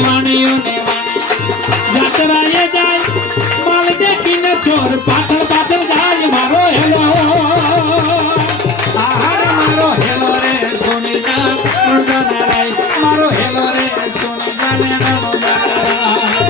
એક વાણીઓ ને વાણી યાત્રાએ જાય માલ દેખીને ચોર પાછળ પાછળ જાય મારો હેલો આહાર મારો હેલો રે સોની જા નારાય મારો હેલો રે સોની જાને રણો નારાય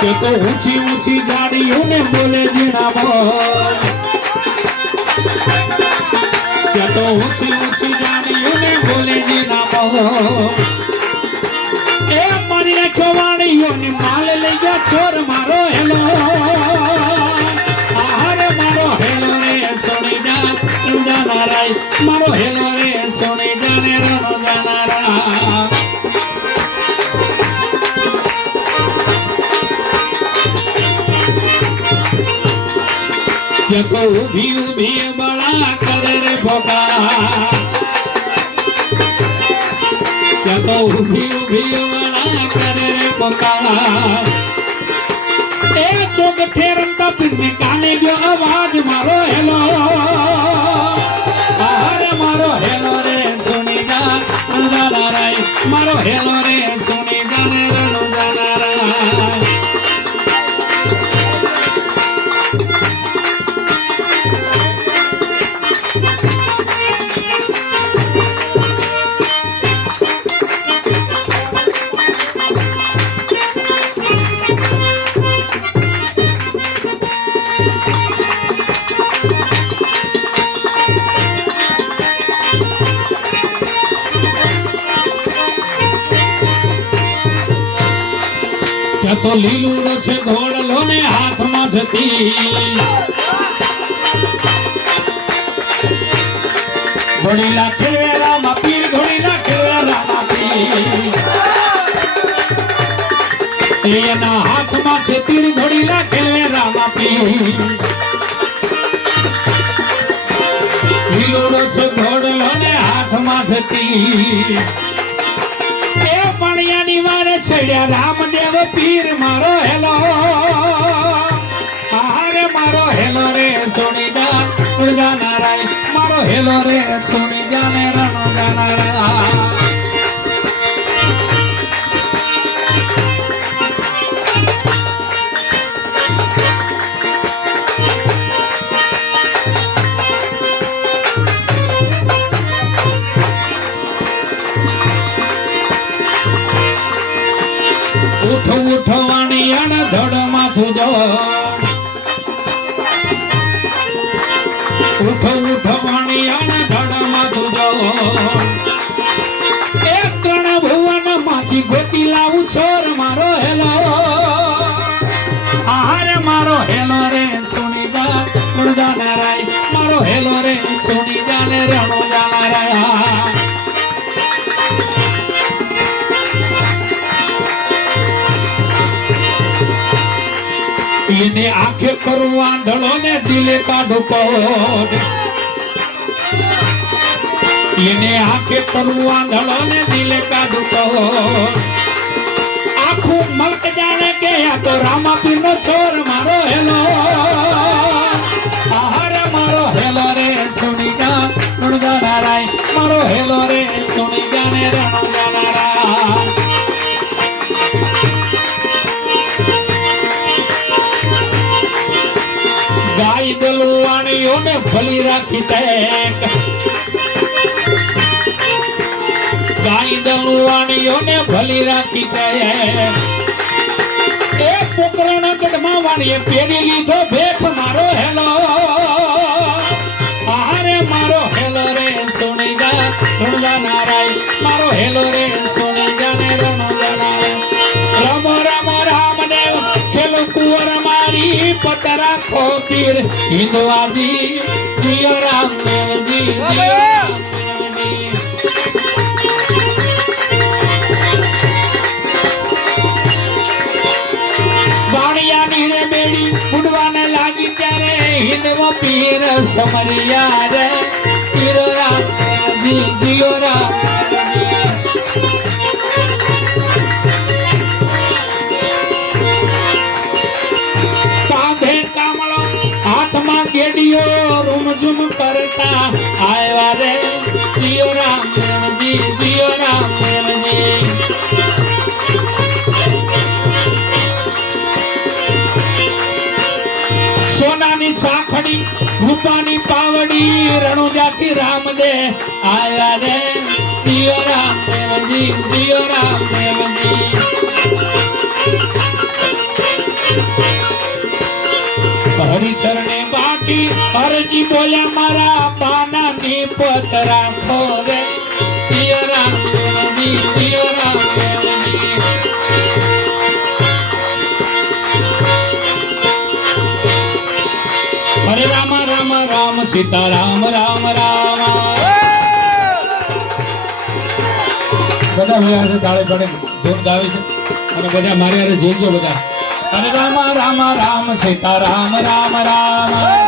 કે તો ઊંચી ઊંચી ગાડીઓને બોલે જીણા કે તો ઊંચી ઊંચી ગાડીઓને બોલે જીણા બોલ. એ મારી નાખ્યો વાણીઓની માલ લઈ ગયા છોર મારો હેલો. કે તો ઊભી ઊભી બળા કરે રે ભોગા. કે તો ઊભી ઊભી બળા કરે રે ભોગા. એ ચોક ફેરમતા પીરને કાને ગયો અવાજ મારો હેલો. ત્યાં તો લીલુડો છે ઘોડલો ને હાથમાં જતી. ઘોડીલા ખેલવે રામા પીર ઘોડીલા ખેલવે રામા પીર. એના હાથમાં છે તીર ઘોડીલા ખેલવે રામા પીર. લીલુડો છે ઘોડલો ને હાથમાં જતી. એ વારે છેડ્યા રામદેવ પીર મારો હેલો. હારે મારો હેલો રે સોની જા નારાય મારો હેલો રે સોની જાને રણો ગાનારા ધડ માથું જો ઉઠ ઉઠવાણી અણ ધડ માથું જો એક ત્રણ ભુવનમાંથી ગોતી લાવું છોર મારો હેલો આહારે મારો હેલો રે સુની જા મુર્દા નારાય મારો હેલો રે, સુની જાને રણો જાનારાયા એને આંખે કરવા આંધળો ને દિલે કાઢો કોડ એને આંખે કરવા ધળો ને દિલે કાઢો કોડ આખું મલક જાણે કે આ તો રામાપીર નો છોર, મારો હેલો ગાય દલવાણીઓને ભલી રાખી તે ગાય દલવાણીઓને ભલી રાખી તે એ પોકરાના ગઢમાં વાણીએ પેરી લીધો ભેખ મારો હેલો. મારી પટ રાખો પીર હિન્દવાદી જીઓ રામ મેલજી વાણિયાની રે બેડી ઉડવાને લાગી ત્યારે હિન્દવા પીર સમરિયા રે. પીર રામજી જીઓ રામજી ના ગેડીઓ રૂમઝુમ કરતા આવ્યા રે. જીઓ રામ પ્રેમજી જીઓ રામ સોનાની ચાખડી રૂપાની પાવડી, રણુજાથી રામદે આવ્યા રે. જીઓ રામ જીઓ રામ હરિચરણે બાકી હરજી બોલ્યા, મારા પાના ની પતરા રાખો રે. જીઓ રામ પ્રેમજી જીઓ રામ હરે રામ રામ રામ સીતા રામ રામ. રામ બધા ભાઈ આજે તાળે પડે ધૂન ગાવે છે. અને બધા મારી હારે જીવજો બધા. હરે રામ રામ રામ સીતા રામ રામ રામ.